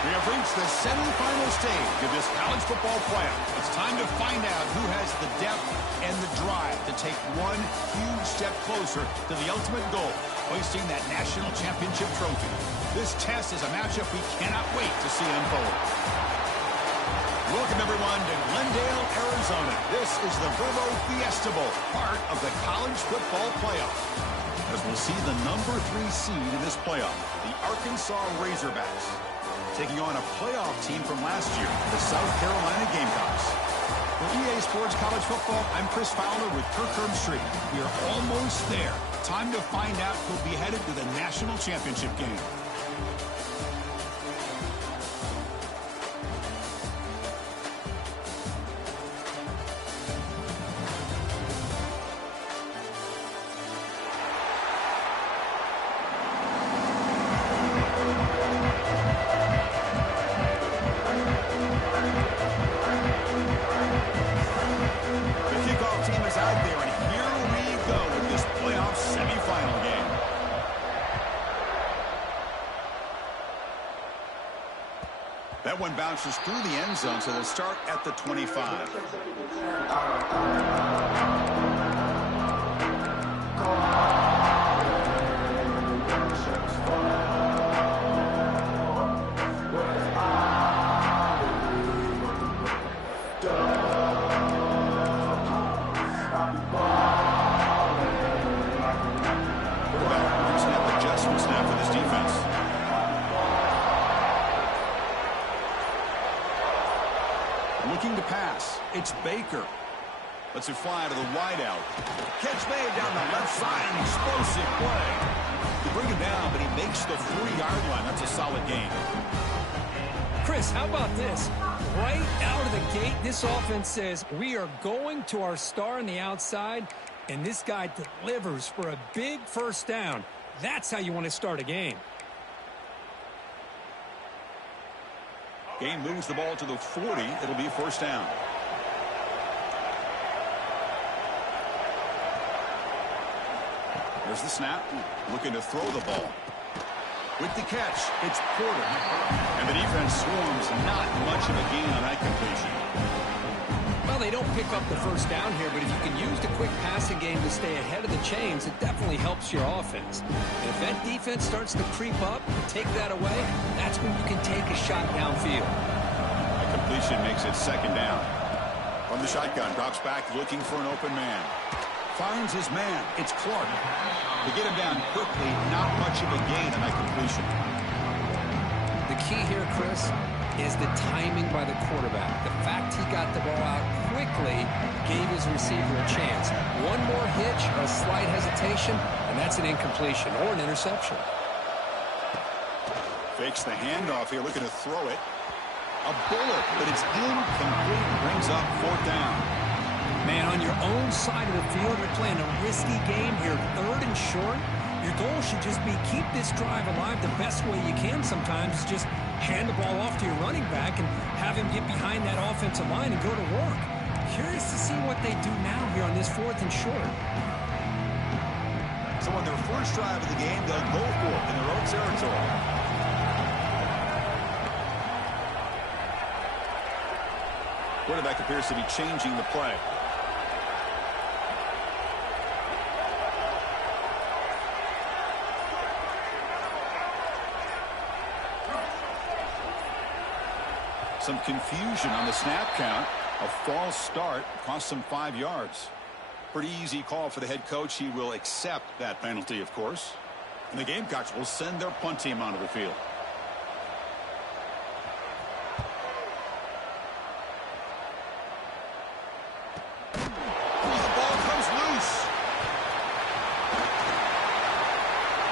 We have reached the semifinal stage of this college football playoff. It's time to find out who has the depth and the drive to take one huge step closer to the ultimate goal, hoisting that national championship trophy. This test is a matchup we cannot wait to see unfold. Welcome, everyone, to Glendale, Arizona. This is the Verbo Fiesta Bowl, part of the college football playoff. As we'll see the number 3 seed in this playoff, the Arkansas Razorbacks, taking on a playoff team from last year, the South Carolina Gamecocks. For EA Sports College Football, I'm Chris Fowler with Kirk Herbstreit. We are almost there. Time to find out who'll be headed to the national championship game. That one bounces through the end zone, so they'll start at the 25. Looking to pass. It's Baker. Lets it fly to the wideout. Catch made down the left side. An explosive play. They bring him down, but he makes the 3-yard line. That's a solid gain. Chris, how about this? Right out of the gate, this offense says, we are going to our star on the outside, and this guy delivers for a big first down. That's how you want to start a game. Game moves the ball to the 40. It'll be first down. There's the snap. Looking to throw the ball. With the catch, it's Porter. And the defense swarms. Not much of a gain on that completion. Well, they don't pick up the first down here, but if you can use the quick passing game to stay ahead of the chains, it definitely helps your offense. And if that defense starts to creep up and take that away, that's when you can take a shot downfield. A completion makes it second down. From the shotgun, drops back looking for an open man. Finds his man. It's Clark. To get him down quickly, not much of a gain on that completion. The key here, Chris, is the timing by the quarterback. The fact he got the ball out quickly gave his receiver a chance. One more hitch or a slight hesitation, and that's an incompletion or an interception. Fakes the handoff here, looking to throw it. A bullet, but it's incomplete. Brings up fourth down. Man, on your own side of the field, you're playing a risky game here. 3rd and short. Your goal should just be keep this drive alive the best way you can sometimes. Is just hand the ball off to your running back and have him get behind that offensive line and go to work. Curious to see what they do now here on this 4th and short. So on their first drive of the game, they'll go for it in their own territory. Quarterback appears to be changing the play. Some confusion on the snap count. A false start cost him 5 yards. Pretty easy call for the head coach. He will accept that penalty, of course. And the Gamecocks will send their punt team onto the field.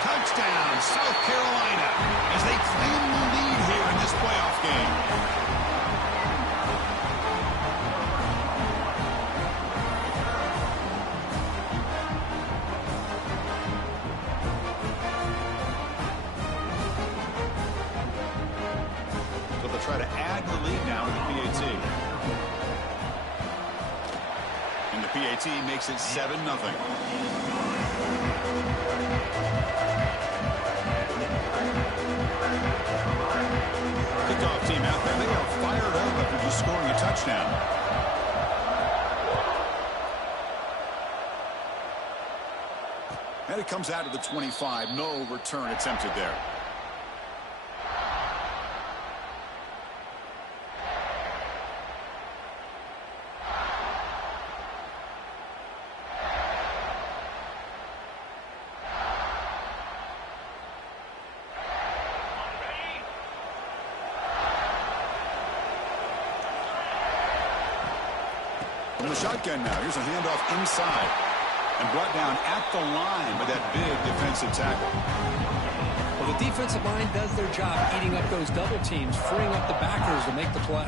Touchdown, South Carolina, as they claim the lead here in this playoff game. Try to add the lead now in the PAT. And the PAT makes it 7-0. Kickoff team out there. They are fired up after just scoring a touchdown. And it comes out of the 25. No return attempted there. From the shotgun now. Here's a handoff inside. And brought down at the line by that big defensive tackle. Well, the defensive line does their job eating up those double teams, freeing up the backers to make the play.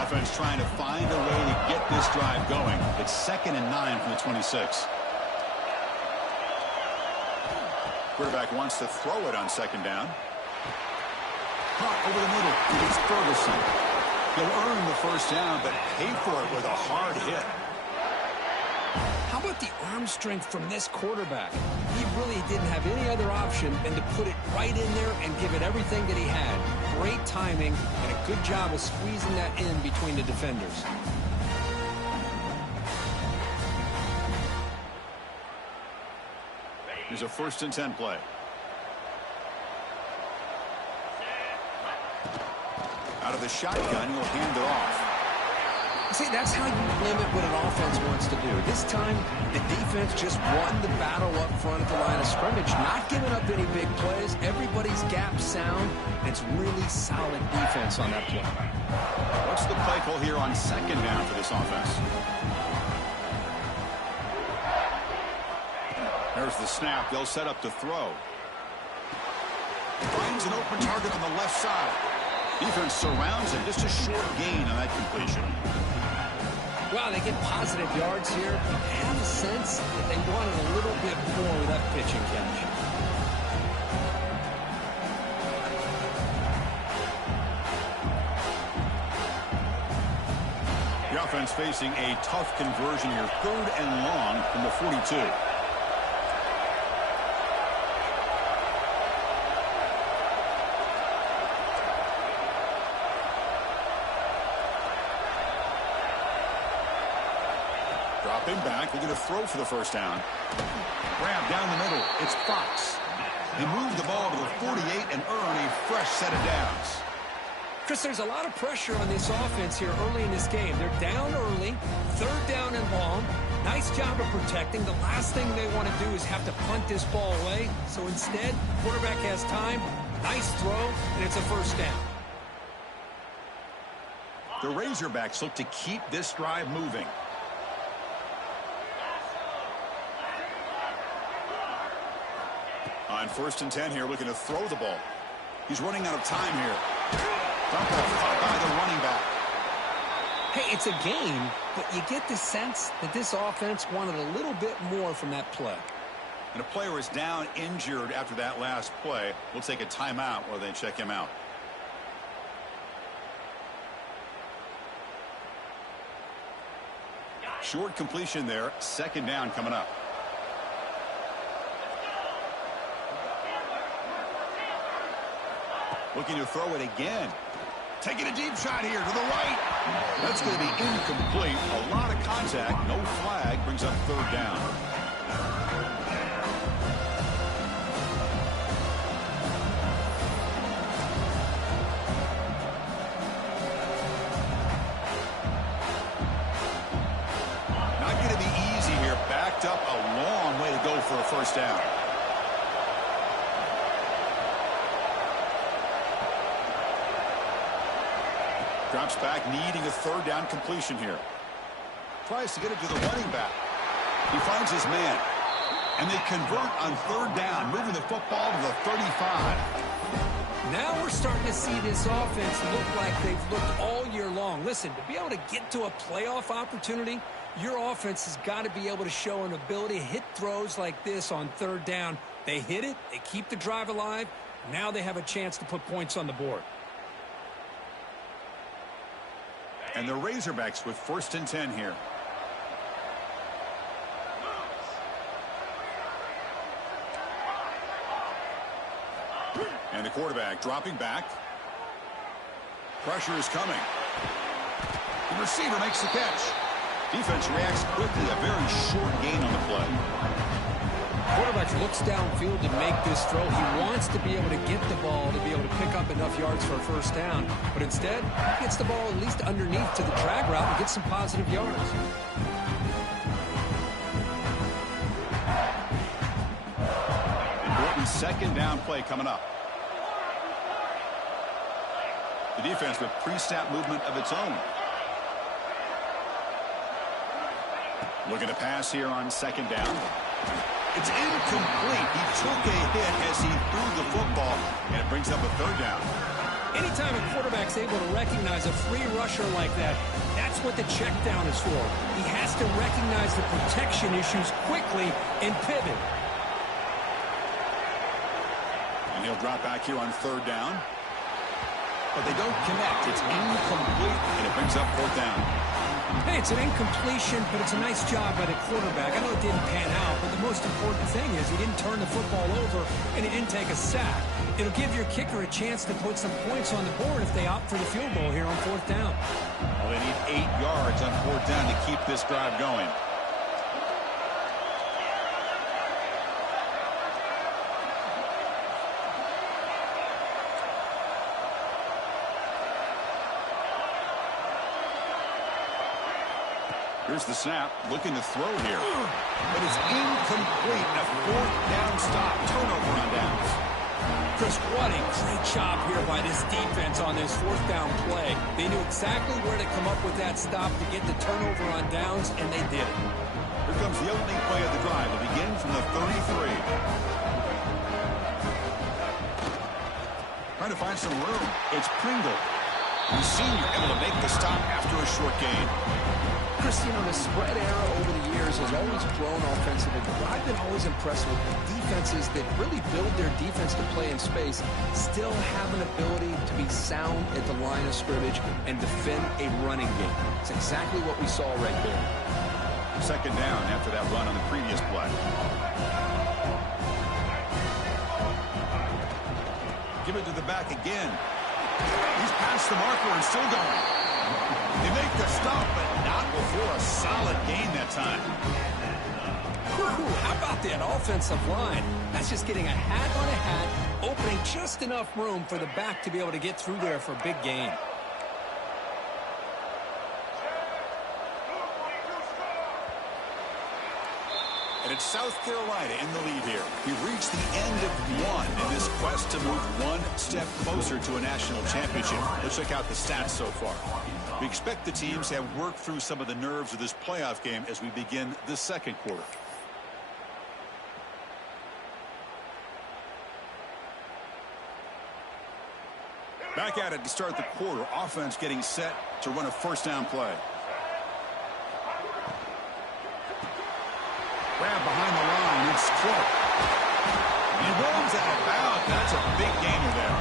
Offense trying to find a way to get this drive going. It's 2nd and 9 from the 26. Quarterback wants to throw it on 2nd down. Caught over the middle. It's Ferguson. He'll earn the first down, but pay for it with a hard hit. How about the arm strength from this quarterback? He really didn't have any other option than to put it right in there and give it everything that he had. Great timing and a good job of squeezing that in between the defenders. Here's a 1st and 10 play. Out of the shotgun, he'll hand it off. See, that's how you limit what an offense wants to do. This time, the defense just won the battle up front at the line of scrimmage, not giving up any big plays. Everybody's gap sound, and it's really solid defense on that play. What's the play call here on 2nd down for this offense? There's the snap. They'll set up to throw. Finds an open target on the left side. Defense surrounds him. Just a short gain on that completion. Wow, they get positive yards here. I have a sense that they wanted a little bit more with that pitch and catch. The offense facing a tough conversion here. 3rd and long from the 42. Dropping back, looking to throw for the first down. Grab down the middle. It's Fox. They move the ball to the 48 and earn a fresh set of downs. Chris, there's a lot of pressure on this offense here early in this game. They're down early, 3rd down and long. Nice job of protecting. The last thing they want to do is have to punt this ball away. So instead, quarterback has time, nice throw, and it's a 1st down. The Razorbacks look to keep this drive moving. On 1st and 10 here, looking to throw the ball. He's running out of time here. Dump off caught by the running back. Hey, it's a game, but you get the sense that this offense wanted a little bit more from that play. And a player is down injured after that last play. We'll take a timeout while they check him out. Short completion there. 2nd down coming up. Looking to throw it again. Taking a deep shot here to the right. That's going to be incomplete. A lot of contact. No flag. Brings up 3rd down. Not going to be easy here. Backed up a long way to go for a 1st down. Drops back, needing a third down completion here. Tries to get it to the running back. He finds his man. And they convert on third down, moving the football to the 35. Now we're starting to see this offense look like they've looked all year long. Listen, to be able to get to a playoff opportunity, your offense has got to be able to show an ability to hit throws like this on third down. They hit it, they keep the drive alive. Now they have a chance to put points on the board. And the Razorbacks with 1st and 10 here. And the quarterback dropping back. Pressure is coming. The receiver makes the catch. Defense reacts quickly. A very short gain on the play. Quarterback looks downfield to make this throw. He wants to be able to get the ball to be able to pick up enough yards for a first down. But instead, he gets the ball at least underneath to the drag route and gets some positive yards. Important 2nd down play coming up. The defense with pre-snap movement of its own. Looking to pass here on 2nd down. It's incomplete. He took a hit as he threw the football, and it brings up a 3rd down. Anytime a quarterback's able to recognize a free rusher like that, that's what the check down is for. He has to recognize the protection issues quickly and pivot. And he'll drop back here on 3rd down. But they don't connect. It's incomplete, and it brings up 4th down. Hey, it's an incompletion, but it's a nice job by the quarterback. I know it didn't pan out, but the most important thing is he didn't turn the football over, and he didn't take a sack. It'll give your kicker a chance to put some points on the board if they opt for the field goal here on 4th down. Well, they need 8 yards on 4th down to keep this drive going. Here's the snap, looking to throw here. But it's incomplete. A 4th down stop. Turnover on downs. Chris, what a great job here by this defense on this 4th down play. They knew exactly where to come up with that stop to get the turnover on downs, and they did it. Here comes the opening play of the drive. It begins from the 33. Trying to find some room. It's Pringle. The senior able to make the stop after a short gain. Chris, you know, the spread era over the years has always grown offensively, but I've been always impressed with defenses that really build their defense to play in space, still have an ability to be sound at the line of scrimmage and defend a running game. It's exactly what we saw right there. 2nd down after that run on the previous play. Give it to the back again. He's past the marker and still going. They make the stop, but not before a solid gain that time. Whew, how about that offensive line? That's just getting a hat on a hat, opening just enough room for the back to be able to get through there for a big gain. And it's South Carolina in the lead here. We've reached the end of one in this quest to move one step closer to a national championship. Let's check out the stats so far. We expect the teams to have worked through some of the nerves of this playoff game as we begin the 2nd quarter. Back at it to start the quarter. Offense getting set to run a 1st down play. Grab behind the line. It's Clark. He runs out of bounds. That's a big gainer there.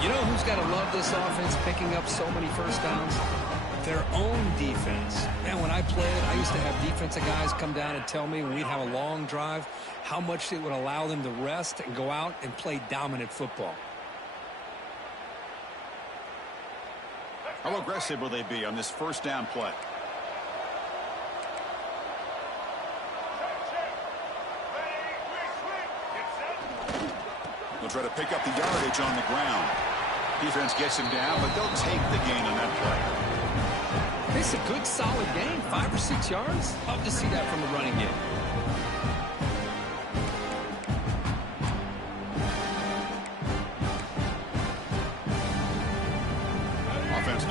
You know who's got to love this offense picking up so many first downs? Their own defense. Man, when I played, I used to have defensive guys come down and tell me when we'd have a long drive how much it would allow them to rest and go out and play dominant football. How aggressive will they be on this 1st down play? They'll try to pick up the yardage on the ground. Defense gets him down, but they'll take the gain on that play. It's a good, solid gain, 5 or 6 yards. Love to see that from the running game.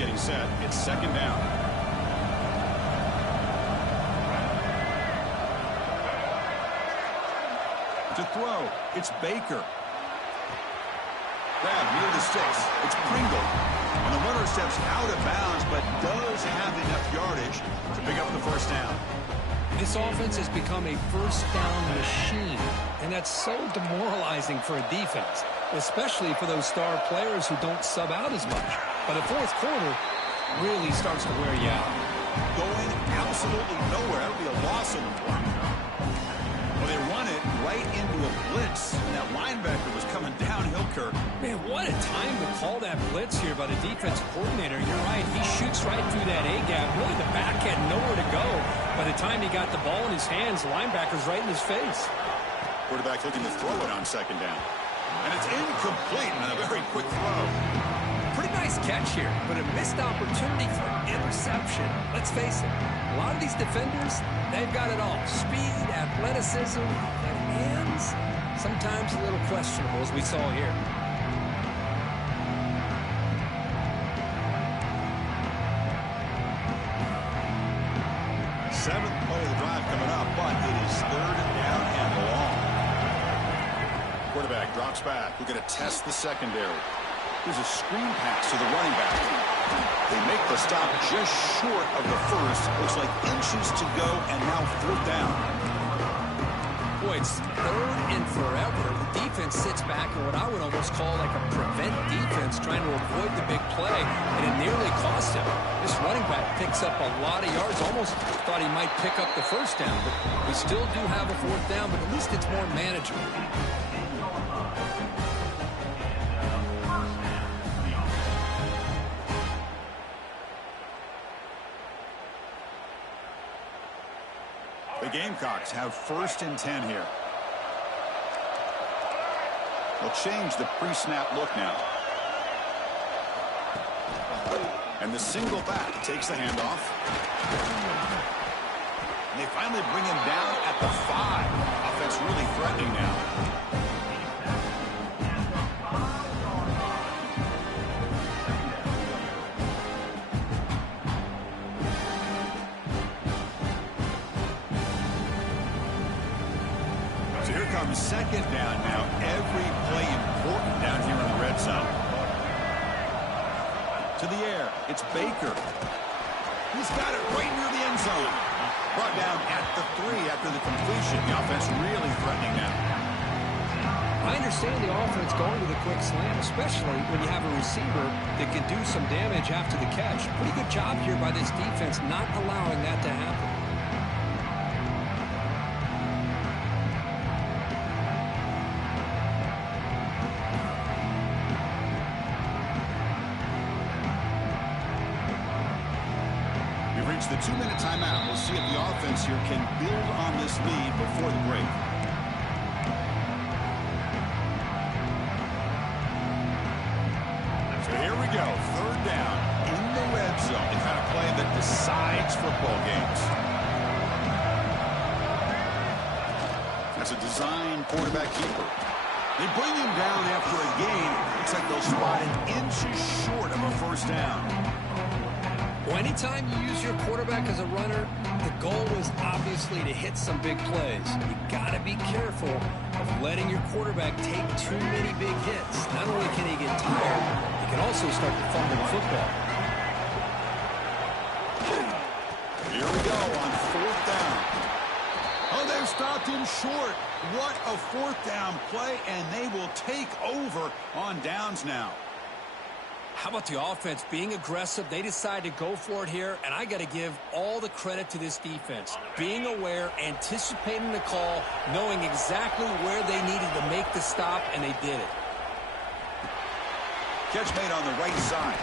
getting set. It's second down. To throw, it's Baker. Grab near the sticks. It's Pringle. And the runner steps out of bounds, but does have enough yardage to pick up the first down. This offense has become a first down machine, and that's so demoralizing for a defense, especially for those star players who don't sub out as much. But the fourth quarter really starts to wear you out. Going absolutely nowhere. That would be a loss on the play. Well, they run it right into a blitz, and that linebacker was coming downhill, Kirk. Man, what a time to call that blitz here by the defensive coordinator. You're right. He shoots right through that A-gap. Really, the back had nowhere to go. By the time he got the ball in his hands, the linebacker's right in his face. Quarterback looking to throw it on second down. And it's incomplete and a very quick throw. Pretty nice catch here, but a missed opportunity for an interception. Let's face it, a lot of these defenders, they've got it all. Speed, athleticism, and hands, sometimes a little questionable, as we saw here. Seventh play of the drive coming up, but it is third down and long. Quarterback drops back. We're going to test the secondary. Here's a screen pass to the running back. They make the stop just short of the first. Looks like inches to go, and now fourth down. Boy, it's third and forever. The defense sits back in what I would almost call like a prevent defense, trying to avoid the big play, and it nearly cost him. This running back picks up a lot of yards. Almost thought he might pick up the first down, but we still do have a fourth down, but at least it's more manageable. The Gamecocks have first and 10 here. They'll change the pre-snap look now. And the single back takes the handoff. And they finally bring him down at the 5. Offense really threatening now. So here comes second down now. Every play important down here in the red zone. To the air, it's Baker. He's got it right near the end zone. Brought down at the 3 after the completion. The offense really threatening now. I understand the offense going with a quick slant, especially when you have a receiver that can do some damage after the catch. Pretty good job here by this defense not allowing that to happen. The 2-minute timeout. We'll see if the offense here can build on this lead before the break. So here we go. Third down in the red zone. The kind of play that decides football games. That's a design quarterback keeper. They bring him down after a gain. Looks like they'll spot it inches short of a first down. Well, anytime you use your quarterback as a runner, the goal is obviously to hit some big plays. You got to be careful of letting your quarterback take too many big hits. Not only can he get tired, he can also start to fumble the football. Here we go on fourth down. Oh, they've stopped him short. What a fourth down play, and they will take over on downs now. How about the offense being aggressive? They decide to go for it here, and I got to give all the credit to this defense. Being aware, anticipating the call, knowing exactly where they needed to make the stop, and they did it. Catch made on the right side,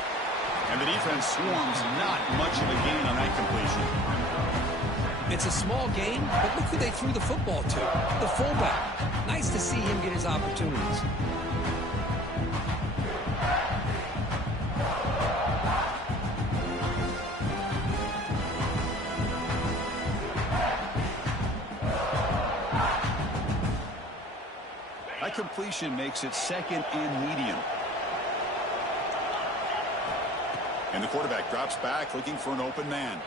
and the defense swarms not much of a gain on that completion. It's a small gain, but look who they threw the football to, the fullback. Nice to see him get his opportunities. That completion makes it second and medium. And the quarterback drops back looking for an open man.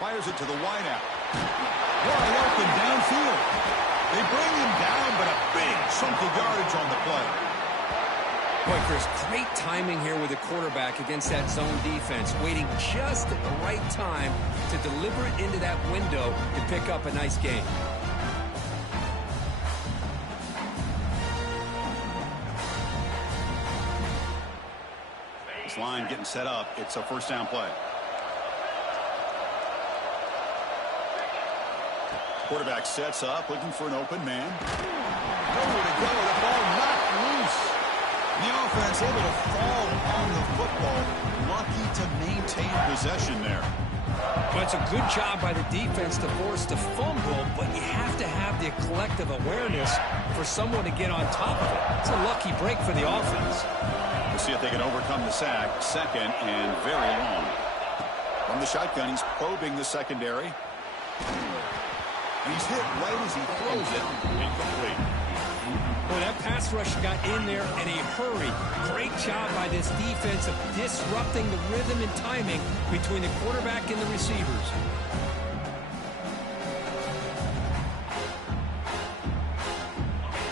Fires it to the wideout. Wide open downfield. They bring him down, but a big chunk of yardage on the play. Boy, Chris, great timing here with the quarterback against that zone defense, waiting just at the right time to deliver it into that window to pick up a nice gain. This line getting set up. It's a first down play. Quarterback sets up, looking for an open man. Nowhere to go. The ball knocked loose. The offense able to fall on the football. Lucky to maintain possession there. Well, it's a good job by the defense to force the fumble, but you have to have the collective awareness for someone to get on top of it. It's a lucky break for the offense. We'll see if they can overcome the sack. Second and very long. From the shotgun, he's probing the secondary. And he's hit right as he throws it. Incomplete. Well, that pass rush got in there in a hurry. Great job by this defense of disrupting the rhythm and timing between the quarterback and the receivers.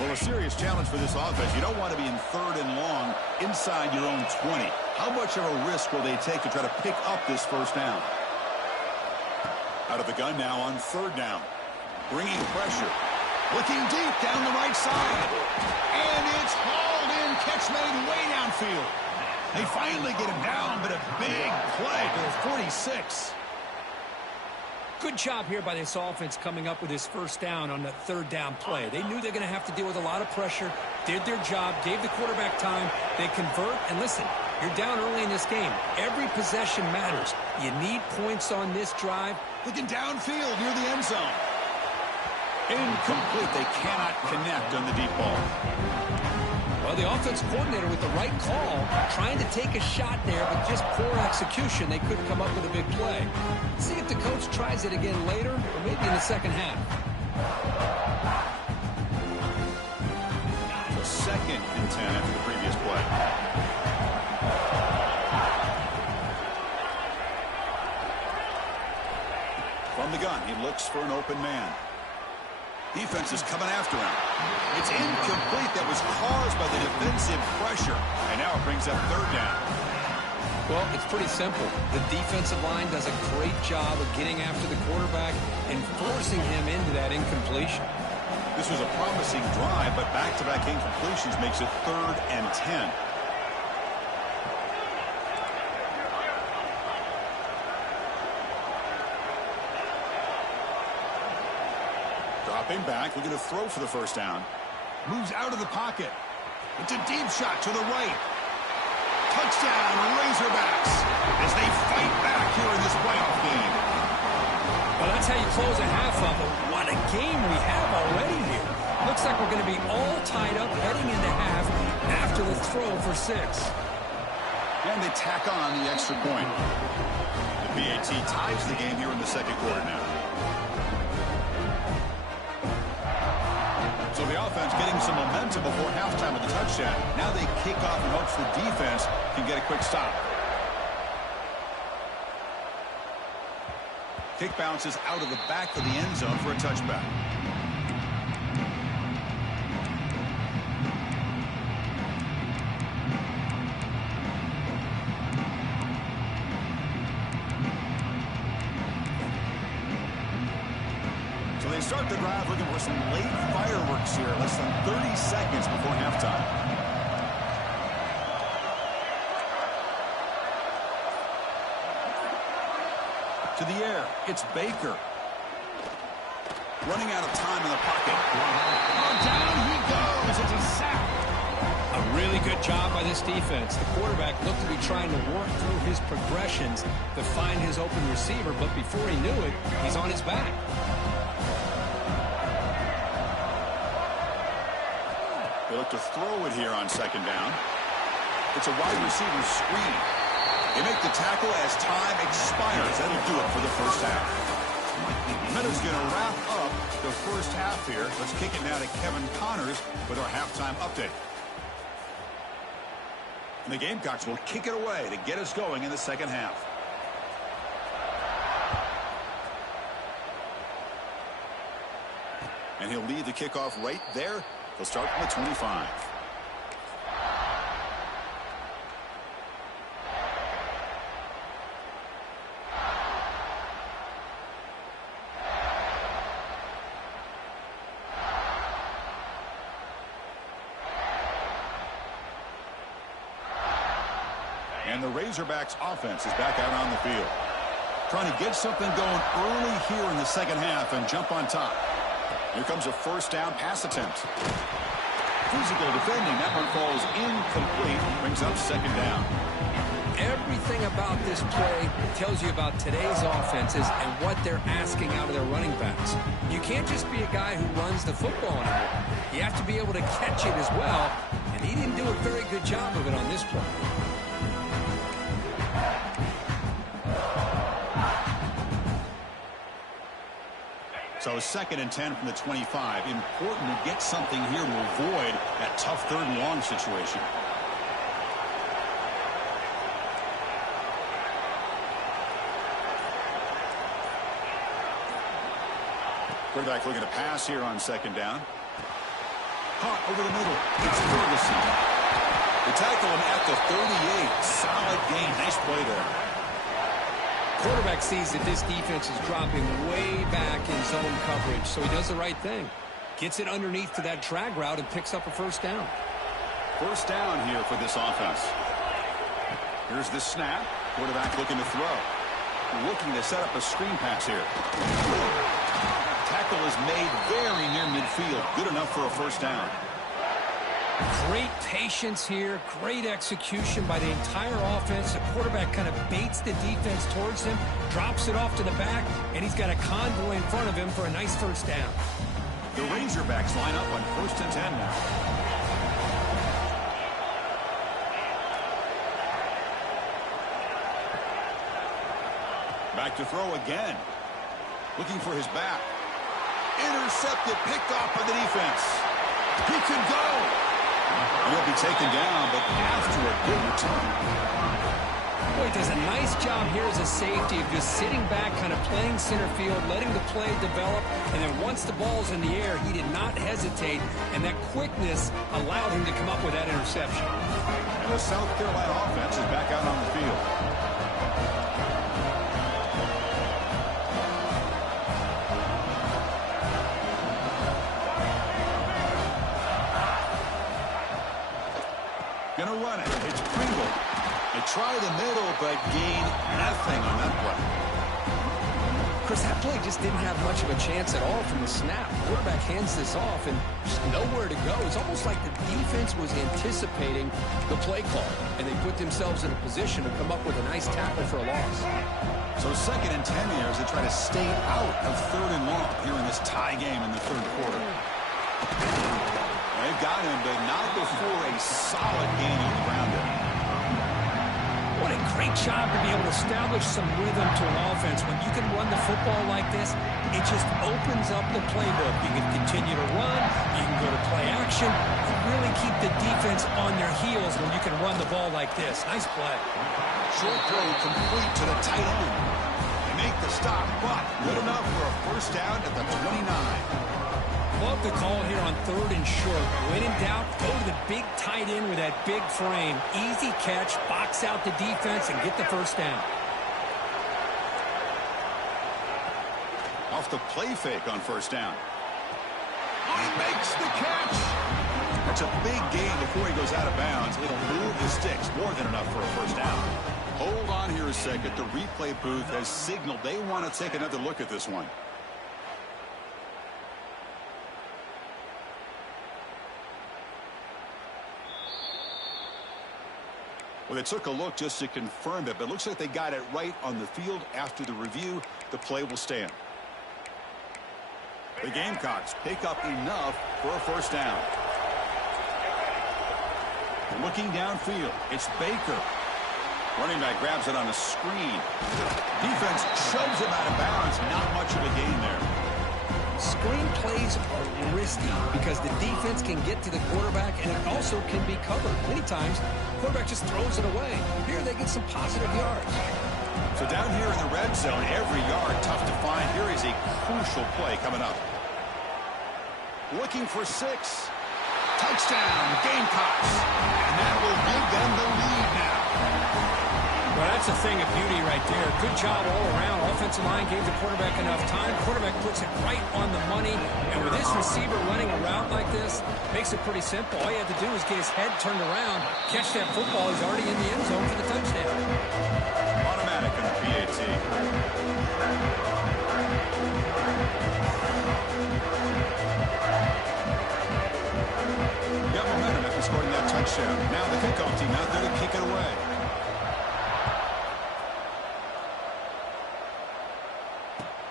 Well, a serious challenge for this offense. You don't want to be in third and long inside your own 20. How much of a risk will they take to try to pick up this first down? Out of the gun now on third down. Bringing pressure. Looking deep down the right side. And it's hauled in. Catch made way downfield. They finally get him down, but a big play for 46. Good job here by this offense coming up with his first down on that third down play. They knew they're going to have to deal with a lot of pressure, did their job, gave the quarterback time. They convert, and listen, you're down early in this game. Every possession matters. You need points on this drive. Looking downfield near the end zone. Incomplete. They cannot connect on the deep ball. Well, the offense coordinator with the right call, trying to take a shot there, but just poor execution. They couldn't come up with a big play. See if the coach tries it again later, or maybe in the second half. So 2nd and 10 after the previous play. From the gun, he looks for an open man. Defense is coming after him. It's incomplete. That was caused by the defensive pressure. And now it brings up third down. Well, it's pretty simple. The defensive line does a great job of getting after the quarterback and forcing him into that incompletion. This was a promising drive, but back-to-back incompletions makes it 3rd and 10. Dropping back, looking to throw for the first down. Moves out of the pocket. It's a deep shot to the right. Touchdown, Razorbacks, as they fight back here in this playoff game. Well, that's how you close a half of it. What a game we have already here. Looks like we're going to be all tied up heading into half after the throw for 6. And they tack on the extra point. The BAT ties the game here in the second quarter now. So the offense getting some momentum before halftime with the touchdown. Now they kick off in hopes the defense can get a quick stop. Kick bounces out of the back of the end zone for a touchback. So they start the drive looking for some late fireworks here, less than 30 seconds before halftime. To the air, it's Baker. Running out of time in the pocket. Oh, down he goes. It's a sack. A really good job by this defense. The quarterback looked to be trying to work through his progressions to find his open receiver, but before he knew it, he's on his back. They look to throw it here on second down. It's a wide receiver screen. They make the tackle as time expires. That'll do it for the first half. Minutes going to wrap up the first half here. Let's kick it now to Kevin Connors with our halftime update. And the Gamecocks will kick it away to get us going in the second half. And he'll lead the kickoff right there. He'll start from the 25. And the Razorbacks offense is back out on the field. Trying to get something going early here in the second half and jump on top. Here comes a first down pass attempt. Physical defending. That one falls incomplete. Brings up second down. Everything about this play tells you about today's offenses and what they're asking out of their running backs. You can't just be a guy who runs the football anymore. You have to be able to catch it as well, and he didn't do a very good job of it on this play. So 2nd and 10 from the 25. Important to get something here to avoid that tough 3rd and long situation. Quarterback looking to pass here on 2nd down. Caught over the middle. It's Ferguson. They tackle him at the 38. Solid gain. Nice play there. Quarterback sees that this defense is dropping way back in zone coverage, so he does the right thing. Gets it underneath to that drag route and picks up a first down. First down here for this offense. Here's the snap. Quarterback looking to throw. Looking to set up a screen pass here. Tackle is made very near midfield. Good enough for a first down. Great patience here, great execution by the entire offense. The quarterback kind of baits the defense towards him, drops it off to the back, and he's got a convoy in front of him for a nice first down. The Razorbacks line up on 1st and 10 now. Back to throw again. Looking for his back. Intercepted, picked off by the defense. He can go. He'll be taken down, but after a good return. Boy, he does a nice job here as a safety of just sitting back, kind of playing center field, letting the play develop, and then once the ball's in the air, he did not hesitate, and that quickness allowed him to come up with that interception. And the South Carolina offense is back out on the field. Gonna run it. It's Pringle. They try the middle, but gain nothing on that play. Chris, that play just didn't have much of a chance at all from the snap. Quarterback hands this off and just nowhere to go. It's almost like the defense was anticipating the play call, and they put themselves in a position to come up with a nice tackle for a loss. So 2nd and 10 here as they try to stay out of 3rd and long here in this tie game in the 3rd quarter. They've got him, but not before a solid gain on the ground. What a great job to be able to establish some rhythm to an offense. When you can run the football like this, it just opens up the playbook. You can continue to run, you can go to play action, and really keep the defense on their heels when you can run the ball like this. Nice play. Short throw complete to the tight end. They make the stop, but good enough for a first down at the 29. Love the call here on 3rd and short. When in doubt, go to the big tight end with that big frame. Easy catch, box out the defense, and get the first down. Off the play fake on first down. He makes the catch. That's a big gain before he goes out of bounds. It'll move the sticks. More than enough for a first down. Hold on here a second. The replay booth has signaled they want to take another look at this one. Well, they took a look just to confirm it, but it looks like they got it right on the field. After the review, the play will stand. The Gamecocks pick up enough for a first down. Looking downfield, it's Baker. Running back grabs it on a screen. Defense shoves him out of bounds. Not much of a gain there. Screen plays are risky because the defense can get to the quarterback, and it also can be covered. Many times, the quarterback just throws it away. Here they get some positive yards. So down here in the red zone, every yard tough to find. Here is a crucial play coming up. Looking for 6. Touchdown, Gamecocks. And that will give them the lead now. Well, that's a thing of beauty right there. Good job all around. Offensive line gave the quarterback enough time. Quarterback puts it right on the money. And with this receiver running a route like this, makes it pretty simple. All you have to do is get his head turned around, catch that football. He's already in the end zone for the touchdown. Automatic on the PAT. Got momentum after scoring that touchdown. Now the kickoff team out there to kick it away.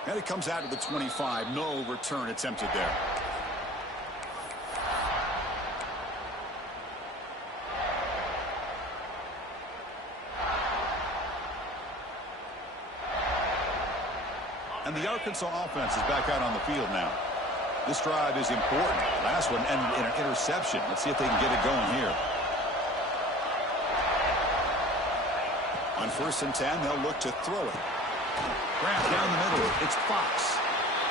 And it comes out to the 25. No return attempted there. And the Arkansas offense is back out on the field now. This drive is important. Last one ended in an interception. Let's see if they can get it going here. On 1st and 10, they'll look to throw it. Grant down the middle. It's Fox.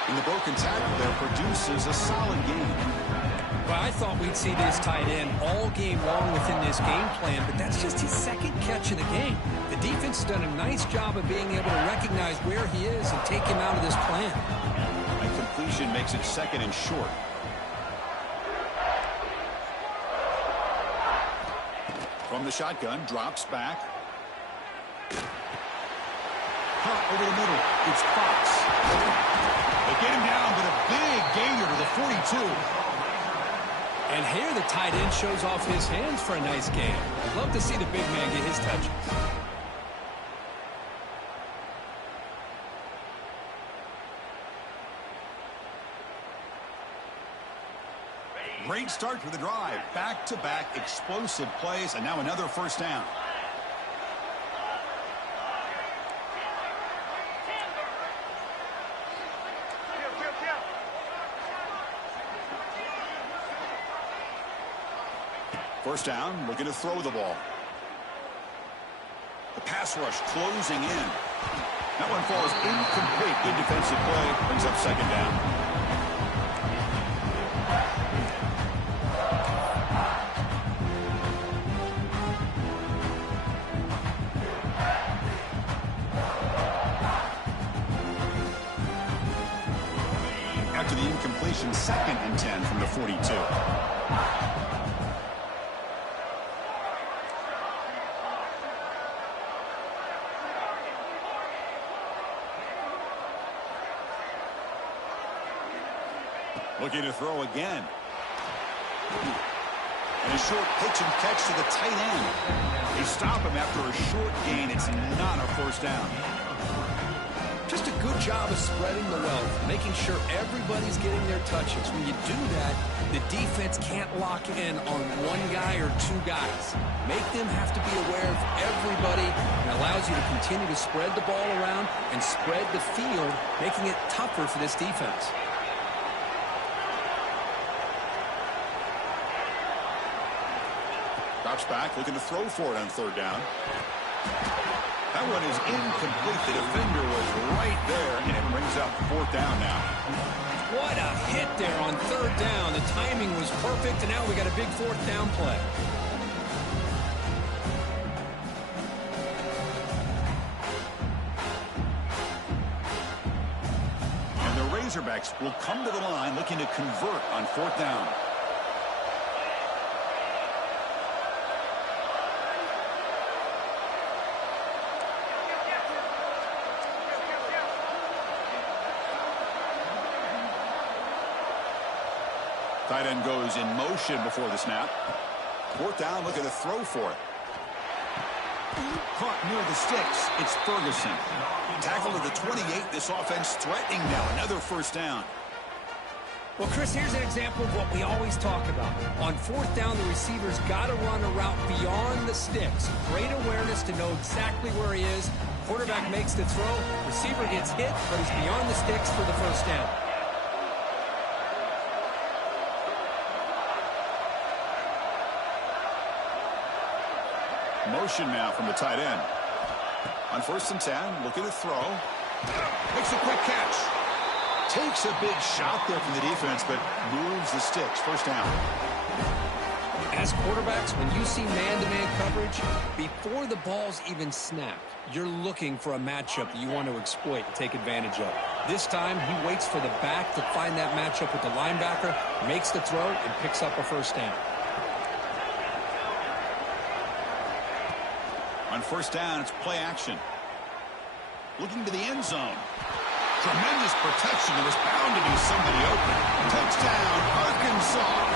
And the broken tackle there produces a solid gain. Well, I thought we'd see this tight end all game long within this game plan, but that's just his 2nd catch of the game. The defense has done a nice job of being able to recognize where he is and take him out of this plan. A completion makes it 2nd and short. From the shotgun, drops back. Caught over the middle. It's Fox. They get him down, but a big gainer to the 42. And here the tight end shows off his hands for a nice game. Love to see the big man get his touches. Great start to the drive. Back-to-back explosive plays, and now another 1st down. First down, looking to throw the ball. The pass rush closing in. That one falls incomplete. Good defensive play. Brings up 2nd down. After the incompletion, 2nd and 10 from the 42. Looking to throw again. And a short pitch and catch to the tight end. They stop him after a short gain. It's not a 1st down. Just a good job of spreading the wealth, making sure everybody's getting their touches. When you do that, the defense can't lock in on one guy or 2 guys. Make them have to be aware of everybody, and allows you to continue to spread the ball around and spread the field, making it tougher for this defense. Drops back, looking to throw for it on 3rd down. That one is incomplete. The defender was right there, and it brings up 4th down now. What a hit there on 3rd down. The timing was perfect, and now we got a big 4th down play. And the Razorbacks will come to the line looking to convert on 4th down. Tight end goes in motion before the snap. 4th down, looking to throw for it. Caught near the sticks. It's Ferguson. Tackle to the 28. This offense threatening now. Another 1st down. Well, Chris, here's an example of what we always talk about. On 4th down, the receiver's got to run a route beyond the sticks. Great awareness to know exactly where he is. Quarterback makes the throw. Receiver gets hit, but he's beyond the sticks for the 1st down. Motion now from the tight end. On 1st and 10, looking to throw. Makes a quick catch. Takes a big shot there from the defense, but moves the sticks. First down. As quarterbacks, when you see man-to-man coverage, before the ball's even snapped, you're looking for a matchup that you want to exploit and take advantage of. This time, he waits for the back to find that matchup with the linebacker, makes the throw, and picks up a first down. On 1st down, it's play action. Looking to the end zone. Tremendous protection. There was bound to be somebody open. Touchdown, Arkansas.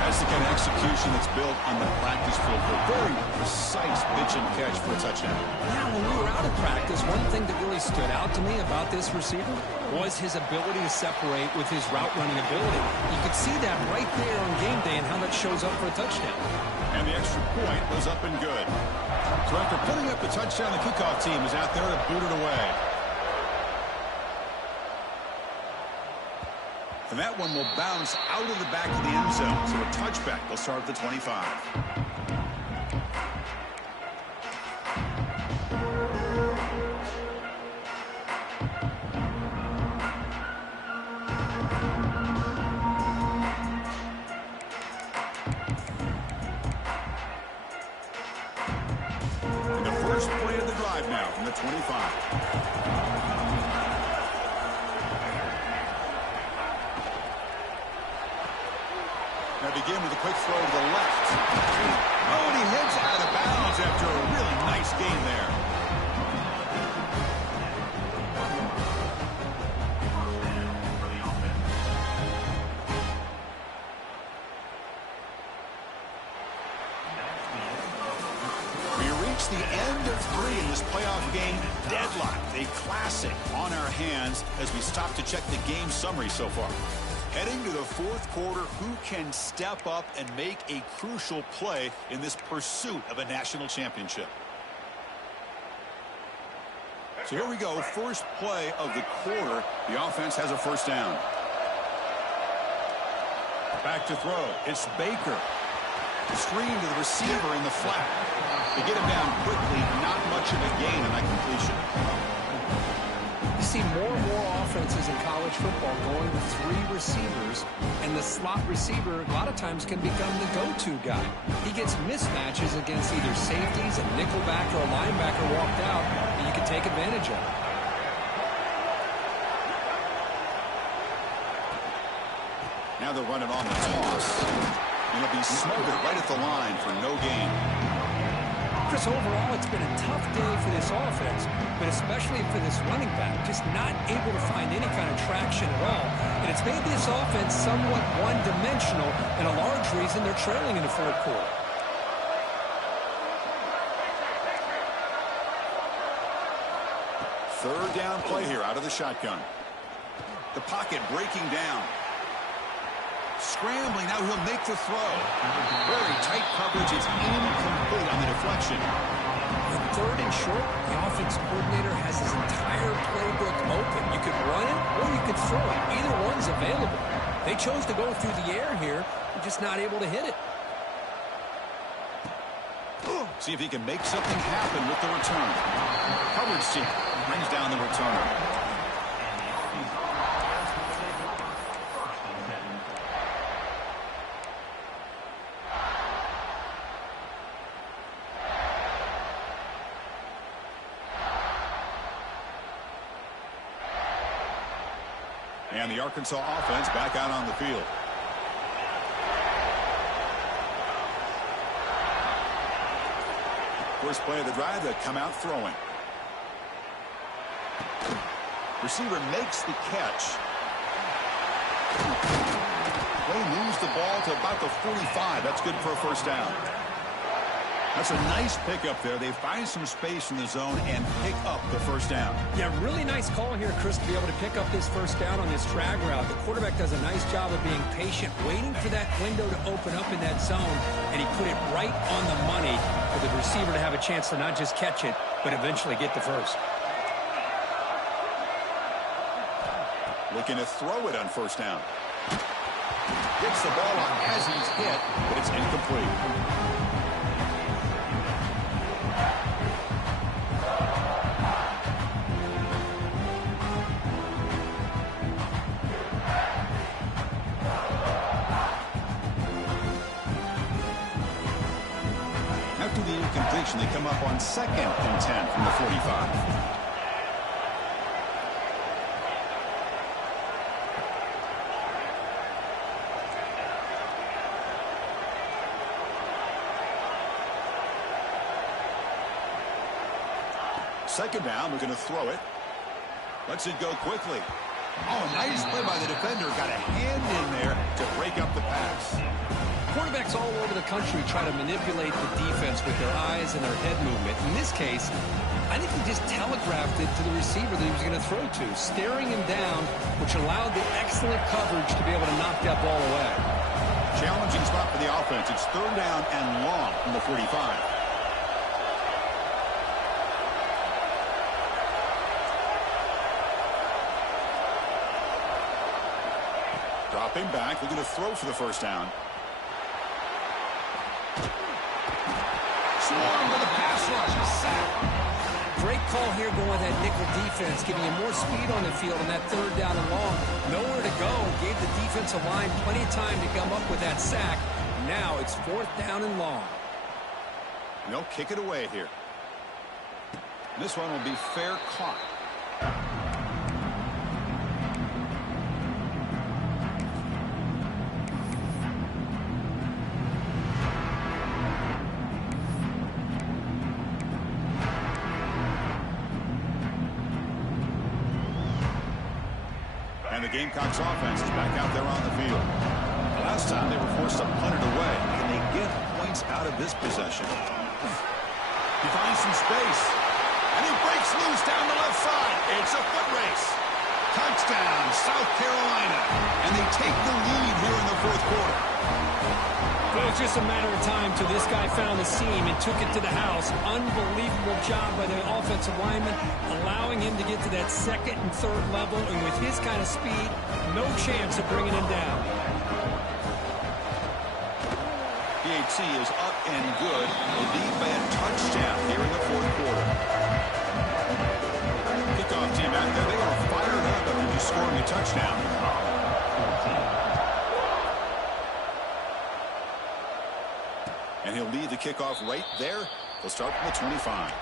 That's the kind of execution that's built on the practice field. A very precise pitch and catch for a touchdown. Now, when we were out of practice, one thing that really stood out to me about this receiver was his ability to separate with his route running ability. You could see that right there on game day and how that shows up for a touchdown. And the extra point was up and good. So after putting up the touchdown, the kickoff team is out there to boot it away. And that one will bounce out of the back of the end zone. So a touchback. They'll start at the 25. And the first play of the drive now from the 25. Now begin with a quick throw to the left. Oh, and he heads out of bounds after a really nice gain there. We reach the end of 3 in this playoff game. Deadlocked, a classic on our hands as we stop to check the game summary so far. Heading to the 4th quarter, who can step up and make a crucial play in this pursuit of a national championship? So here we go, first play of the quarter. The offense has a first down. Back to throw. It's Baker. Screen to the receiver in the flat. They get him down quickly, not much of a gain on that completion. You see more and more offenses in college football going with 3 receivers, and the slot receiver a lot of times can become the go-to guy. He gets mismatches against either safeties, a nickelback, or a linebacker walked out that you can take advantage of. Now they're running on the toss. And it'll be smothered right at the line for no gain. Chris, overall, it's been a tough day for this offense, but especially for this running back, just not able to find any kind of traction at all. And it's made this offense somewhat one-dimensional, and a large reason they're trailing in the 4th quarter. Third down play here out of the shotgun. The pocket breaking down. Scrambling, now he'll make the throw. Very tight coverage, it's incomplete on the deflection. On 3rd and short, the offense coordinator has his entire playbook open. You could run it or you could throw it. Either one's available. They chose to go through the air here. They're just not able to hit it. See if he can make something happen with the return. Coverage team brings down the returner. And the Arkansas offense back out on the field. First play of the drive, they come out throwing. Receiver makes the catch. They moves the ball to about the 45. That's good for a first down. That's a nice pickup there. They find some space in the zone and pick up the first down. Yeah, really nice call here, Chris, to be able to pick up this first down on this drag route. The quarterback does a nice job of being patient, waiting for that window to open up in that zone, and he put it right on the money for the receiver to have a chance to not just catch it, but eventually get the first. Looking to throw it on first down. Gets the ball on as he's hit, but it's incomplete. completion. They come up on 2nd and 10 from the 45. Second down, we're going to throw it. Lets it go quickly. Oh, nice play by the defender. Got a hand in there to break up the pass. Quarterbacks all over the country try to manipulate the defense with their eyes and their head movement. In this case, I think he just telegraphed it to the receiver that he was going to throw to, staring him down, which allowed the excellent coverage to be able to knock that ball away. Challenging spot for the offense. It's 3rd down and long from the 45. Dropping back, we're going to throw for the 1st down. Swarm with a pass rush, a sack. Great call here going with that nickel defense, giving you more speed on the field on that 3rd down and long. Nowhere to go. Gave the defensive line plenty of time to come up with that sack. Now it's 4th down and long. And they'll kick it away here. This one will be fair caught. And the Gamecocks offense is back out there on the field. Last time they were forced to punt it away. Can they get points out of this possession? He finds some space. And he breaks loose down the left side. It's a foot race. Touchdown, South Carolina. And they take the lead here in the 4th quarter. Well, it's just a matter of time till this guy found the seam and took it to the house. Unbelievable job by the offensive lineman, allowing him to get to that 2nd and 3rd level. And with his kind of speed, no chance of bringing him down. PHC is up and good. They lead by a touchdown here in the 4th quarter. Kickoff team out there. They are fired up after just scoring a touchdown. And he'll lead the kickoff right there. They'll start from the 25.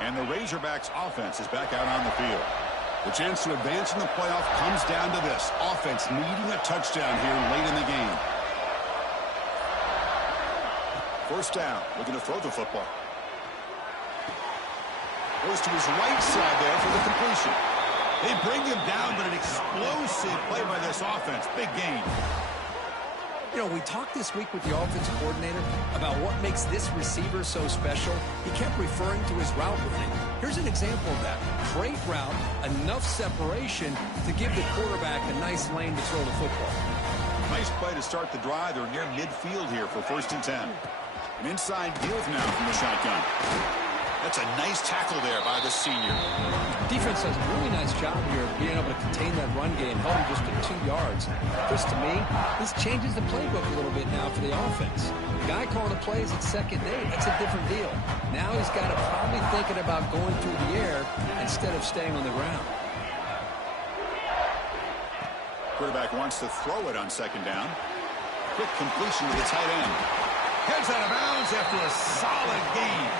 And the Razorbacks offense is back out on the field. The chance to advance in the playoff comes down to this. Offense needing a touchdown here late in the game. 1st down. Looking to throw the football. Goes to his right side there for the completion. They bring him down, but an explosive play by this offense. Big gain. You know, we talked this week with the offensive coordinator about what makes this receiver so special. He kept referring to his route running. Here's an example of that. Great route, enough separation to give the quarterback a nice lane to throw the football. Nice play to start the drive. They're near midfield here for 1st and 10. An inside deal now from the shotgun. That's a nice tackle there by the senior. Defense does a really nice job here of being able to contain that run game, held him just to 2 yards. Just to me, this changes the playbook a little bit now for the offense. The guy calling the plays at 2nd and 8, that's a different deal. Now he's got to probably thinking about going through the air instead of staying on the ground. Quarterback wants to throw it on 2nd down. Quick completion to the tight end. Heads out of bounds after a solid gain.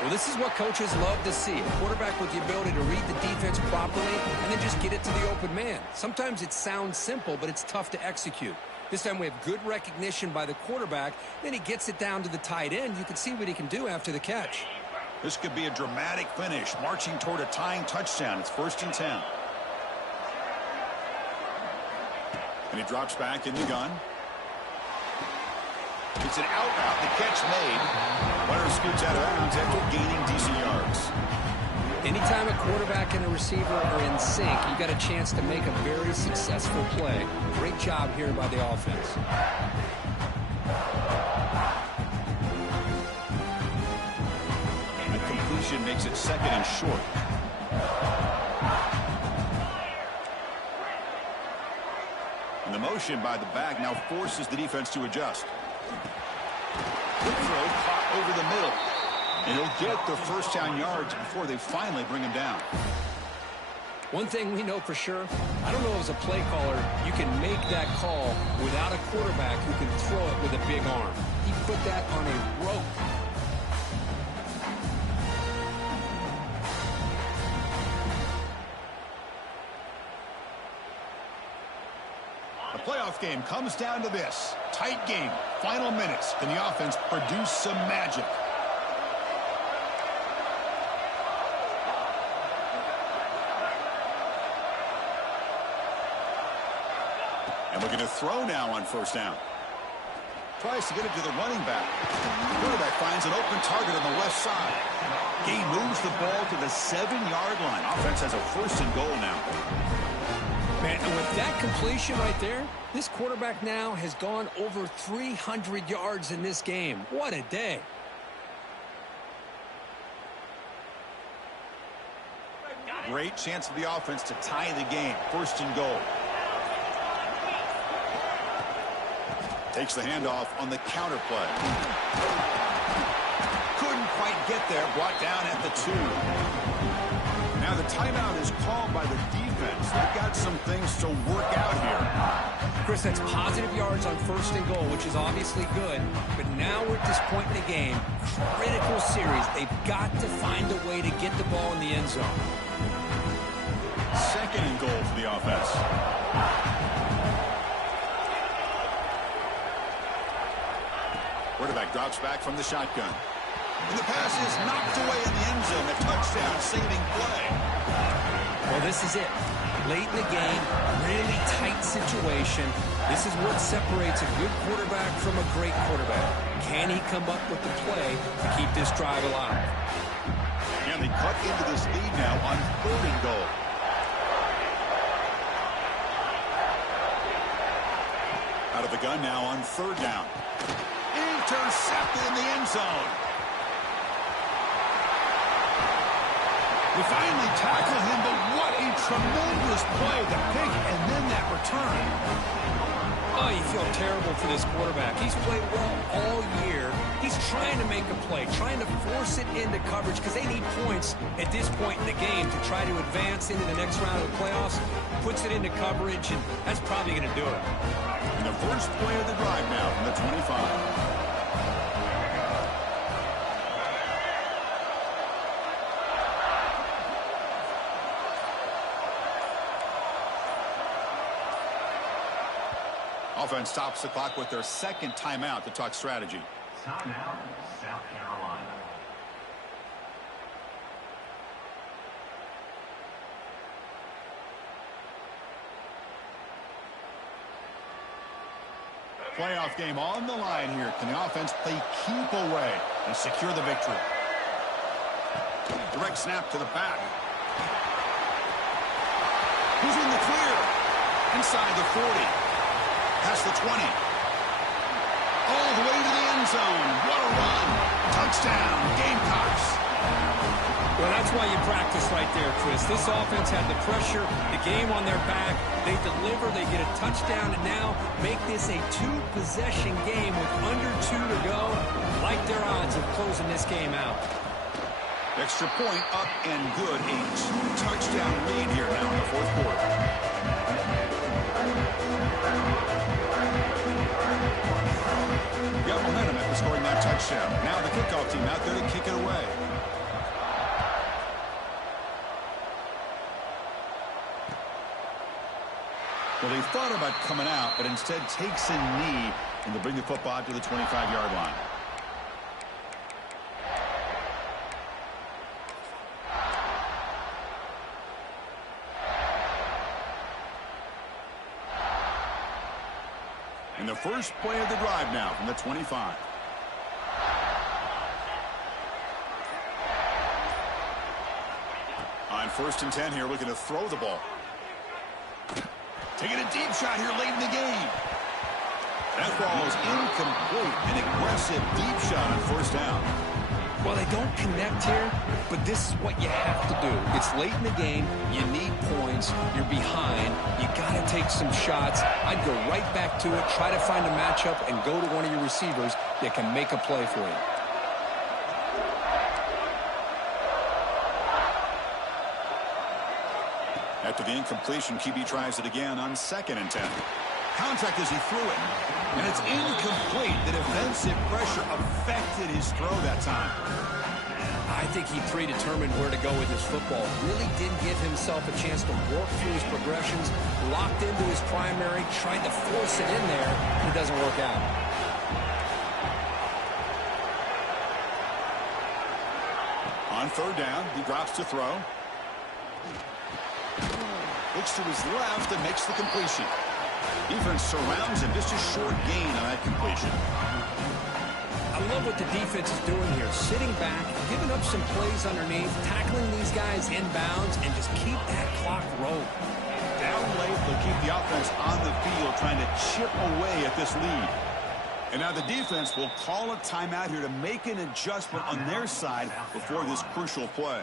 Well, this is what coaches love to see. A quarterback with the ability to read the defense properly and then just get it to the open man. Sometimes it sounds simple, but it's tough to execute. This time we have good recognition by the quarterback. Then he gets it down to the tight end. You can see what he can do after the catch. This could be a dramatic finish, marching toward a tying touchdown. It's 1st and 10. And he drops back in the gun. It's an out route. The catch made. Runner scoots out of bounds after gaining decent yards. Anytime a quarterback and a receiver are in sync, you got a chance to make a very successful play. Great job here by the offense. And the completion makes it 2nd and short. And the motion by the back now forces the defense to adjust. Good throw, caught over the middle. And he'll get the first down yards before they finally bring him down. One thing we know for sure, I don't know as a play caller, you can make that call without a quarterback who can throw it with a big arm. He put that on a rope. The playoff game comes down to this. Tight game, final minutes. Can the offense produce some magic? And looking to throw now on first down. Tries to get it to the running back. The quarterback finds an open target on the left side. He moves the ball to the 7-yard line. Offense has a first and goal now. Man, and with that completion right there, this quarterback now has gone over 300 yards in this game. What a day. Great chance for the offense to tie the game. First and goal. Takes the handoff on the counter play. Couldn't quite get there. Brought down at the 2. Now the timeout is called by the defense. They've got some things to work out here. Chris, that's positive yards on first and goal, which is obviously good. But now we're at this point in the game. Critical series. They've got to find a way to get the ball in the end zone. Second and goal for the offense. Quarterback drops back from the shotgun. And the pass is knocked away in the end zone. A touchdown-saving play. Well, this is it. Late in the game, really tight situation. This is what separates a good quarterback from a great quarterback. Can he come up with the play to keep this drive alive? And they cut into this lead now on third and goal. Out of the gun now on third down. Intercepted in the end zone. We finally tackle him, but what a tremendous play. The pick and then that return. Oh, you feel terrible for this quarterback. He's played well all year. He's trying to make a play, trying to force it into coverage because they need points at this point in the game to try to advance into the next round of the playoffs. Puts it into coverage, and that's probably going to do it. And the first play of the drive now from the 25. Offense stops the clock with their second timeout to talk strategy. Timeout, South Carolina. Playoff game on the line here. Can the offense play keep away and secure the victory? Direct snap to the back. Who's in the clear? Inside the 40. Past the 20. All the way to the end zone. What a run. Touchdown, Gamecocks. Well, that's why you practice right there, Chris. This offense had the pressure, the game on their back. They deliver, they get a touchdown, and now make this a 2-possession game with under 2 to go. Like their odds of closing this game out. Extra point up and good. A 2-touchdown lead here now in the fourth quarter. Got momentum after scoring that touchdown. Now the kickoff team out there to kick it away. Well, they thought about coming out, but instead takes a knee and to bring the football to the 25-yard line. And the first play of the drive now from the 25. On first and 10 here, looking to throw the ball. Taking a deep shot here late in the game. That ball is incomplete. An aggressive deep shot on first down. Well, they don't connect here, but this is what you have to do. It's late in the game. You need points. You're behind. You got to take some shots. I'd go right back to it, try to find a matchup, and go to one of your receivers that can make a play for you. After the incompletion, QB tries it again on 2nd and 10. Contact as he threw it. And it's incomplete. The defensive pressure affected his throw that time. I think he predetermined where to go with his football. Really didn't give himself a chance to work through his progressions. Locked into his primary, tried to force it in there, and it doesn't work out. On 3rd down, he drops to throw. Looks to his left and makes the completion. Defense surrounds him. Just a short gain on that completion. I love what the defense is doing here. Sitting back, giving up some plays underneath, tackling these guys inbounds, and just keep that clock rolling. Down late, they'll keep the offense on the field trying to chip away at this lead. And now the defense will call a timeout here to make an adjustment on their side before this crucial play.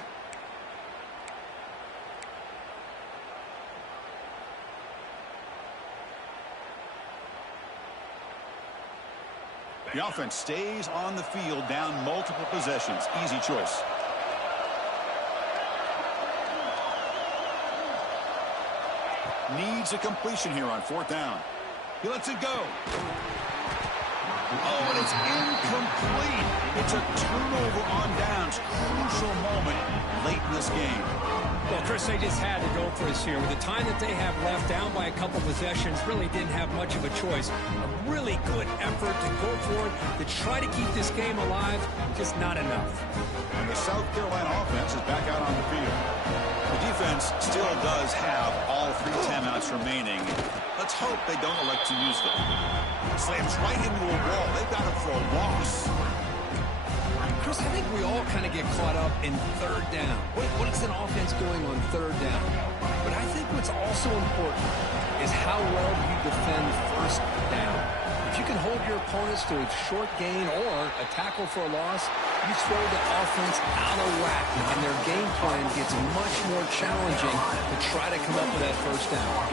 The offense stays on the field down multiple possessions. Easy choice. Needs a completion here on 4th down. He lets it go. Oh, and it's incomplete. It's a turnover on downs. Crucial moment late in this game. Well, Chris, they just had to go for this here. With the time that they have left, down by a couple possessions, really didn't have much of a choice. A really good effort to go for it, to try to keep this game alive, just not enough. And the South Carolina offense is back out on the field. The defense still does have all 3 timeouts remaining. Let's hope they don't elect to use them. Slams right into a wall. They've got it for a loss. Chris, I think we all kind of get caught up in 3rd down. What is an offense doing on 3rd down? But I think what's also important is how well you defend 1st down. If you can hold your opponents to a short gain or a tackle for a loss, you throw the offense out of whack, and their game plan gets much more challenging to try to come up with that 1st down.